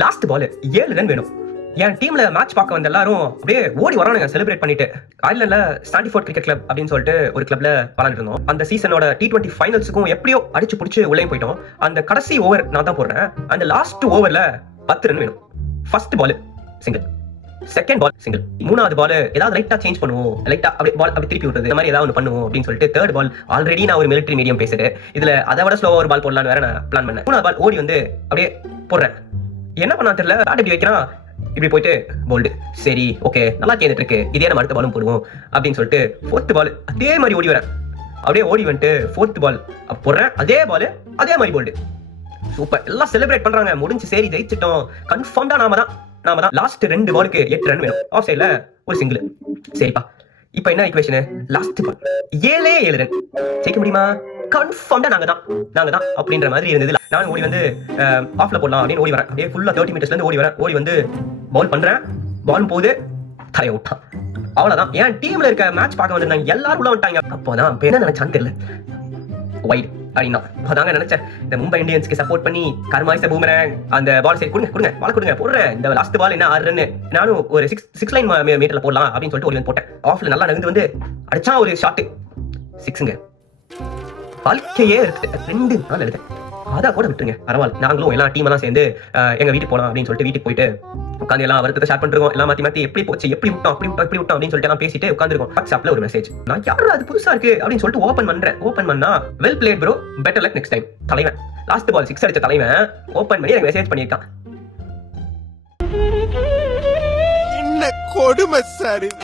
Last ball 7 run வேணும். என் டீம்ல match பார்க்க வந்த எல்லாரும் அப்படியே ஓடி வரானுங்க செலிப்ரேட் பண்ணிட்டு. ஐர்லாண்ட்ல ஸ்டாண்டிஃபோர்ட் கிரிக்கெட் கிளப் அப்படின்னு சொல்லிட்டு ஒரு கிளப்ல விளையாண்டு இருந்தோம். அந்த சீசனோட T20 ஃபைனல்ஸுக்கும் எப்படியோ அடிச்சு பிடிச்சி உள்ளே போயிட்டோம். அந்த கடைசி ஓவர் நான் தான் போடுறேன். அந்த லாஸ்ட் ஓவர்ல 10 ரன் வேணும். First ball single, second ball single, மூணாவது பால் ஏதாவது லைட்டா சேஞ்ச் பண்ணுவோம், லைட்டா அப்படியே பால் அப்படி திருப்பி விட்டுறது, இந்த மாதிரி ஏதாவது ஒன்று பண்ணுவோம் அப்படின்னு சொல்லிட்டு தேர்ட் பால் ஆல்ரெடி நான் ஒரு மிலிட்டரி மீடியம் பேசுறேன், இதுல அதை விட ஸ்லோவா ஒரு பால் போடலான்னு வேற நான் பிளான் பண்ணேன். மூணாவது பால் ஓடி வந்து அப்படியே போடுறேன். என்ன பண்ணா தெரியல, பேட் இப்படி வைக்கிறான், இப்படி போயிட்டு போல்டு. சரி ஓகே நல்லா கேந்துட்டு இருக்கு, இதே நம்ம அடுத்த பாலும் போடுவோம் அப்படின்னு சொல்லிட்டு ஃபோர்த் பால் அதே மாதிரி ஓடி வரேன். அப்படியே ஓடி வந்துட்டு ஃபோர்த் பால் போடுறேன், அதே பால் அதே மாதிரி போல்டு. சூப்பர், எல்லாம் செலிப்ரேட் பண்றாங்க. முடிஞ்சு சரி ஜெயிச்சிட்டோம், கன்ஃபார்ம்டா நாம தான் லாஸ்ட் 2 பாலுக்கு 8 ரன் வேணும். ஆஃப் சைடுல ஒரு சிங்கிள். சரிப்பா, இப்போ என்ன ஈக்குவேஷன்? லாஸ்ட் பால் 7 ரன் ஜெயிக்க முடியுமா? கன்ஃபார்ம்டா நாங்க தான் அப்படின்ற மாதிரி இருந்தது. நான் ஓடி வந்து ஆஃப்ல போடலாம் அப்படின்னு ஓடி வரேன். அப்படியே ஃபுல்லா 30 மீட்டர்ஸ்ல இருந்து ஓடி வரேன். ஓடி வந்து பால் பண்றேன், பாலும் போகுது, தலையை விட்டான். அவ்வளவுதான். என் டீம்ல இருக்க மேட்ச் பார்க்க வந்திருந்தாங்க எல்லாரும் உள்ள வந்துட்டாங்க. அப்போதான் என்ன நினைச்சான்னு தெரியல, வைட் அப்படின்னா அதாங்க நினைச்சேன். இந்த மும்பை இந்தியன்ஸ்க்கு சப்போர்ட் பண்ணி கர்மாயிச பூமரேங் அந்த பால் சரி கொடுங்க பால் கொடுங்க போடுறேன். இந்த லாஸ்ட் பால் என்ன 6 ரன், நானும் ஒரு 6 லைன் மீட்டர்ல போடலாம் அப்படின்னு சொல்லிட்டு ஒரு போட்டேன். ஆஃப்ல நல்லா நகர்ந்து வந்து அடிச்சா ஒரு ஷாட் 6ங்க. வாழ்க்கையே இருக்கு 2 நாள் எடுத்தேன். அதான் கூட விட்டுருங்க பரவாயில்ல. நாங்களும் எல்லாம் டீம் எல்லாம் சேர்ந்து எங்க வீட்டுக்கு போலாம் அப்படின்னு சொல்லிட்டு வீட்டுக்கு போயிட்டு உட்காந்து எல்லாம் வருத்தத்தை ஷேர் பண்ணிருக்கோம். எல்லாம் மாத்தி எப்படி போச்சு, எப்படி விட்டோம் அப்படின்னு சொல்லிட்டு எல்லாம் பேசிட்டு உட்காந்துருக்கோம். வாட்ஸ்அப்ல ஒரு மெசேஜ், நான் யாரும் அது புதுசா இருக்கு அப்படின்னு சொல்லிட்டு ஓபன் பண்ணா well plate bro, better luck next time. தலைவன் லாஸ்ட் பால் 6 அடிச்ச தலைவன் ஓபன் பண்ணி எனக்கு மெசேஜ் பண்ணிருக்கான். என்ன கொடுமை சார்.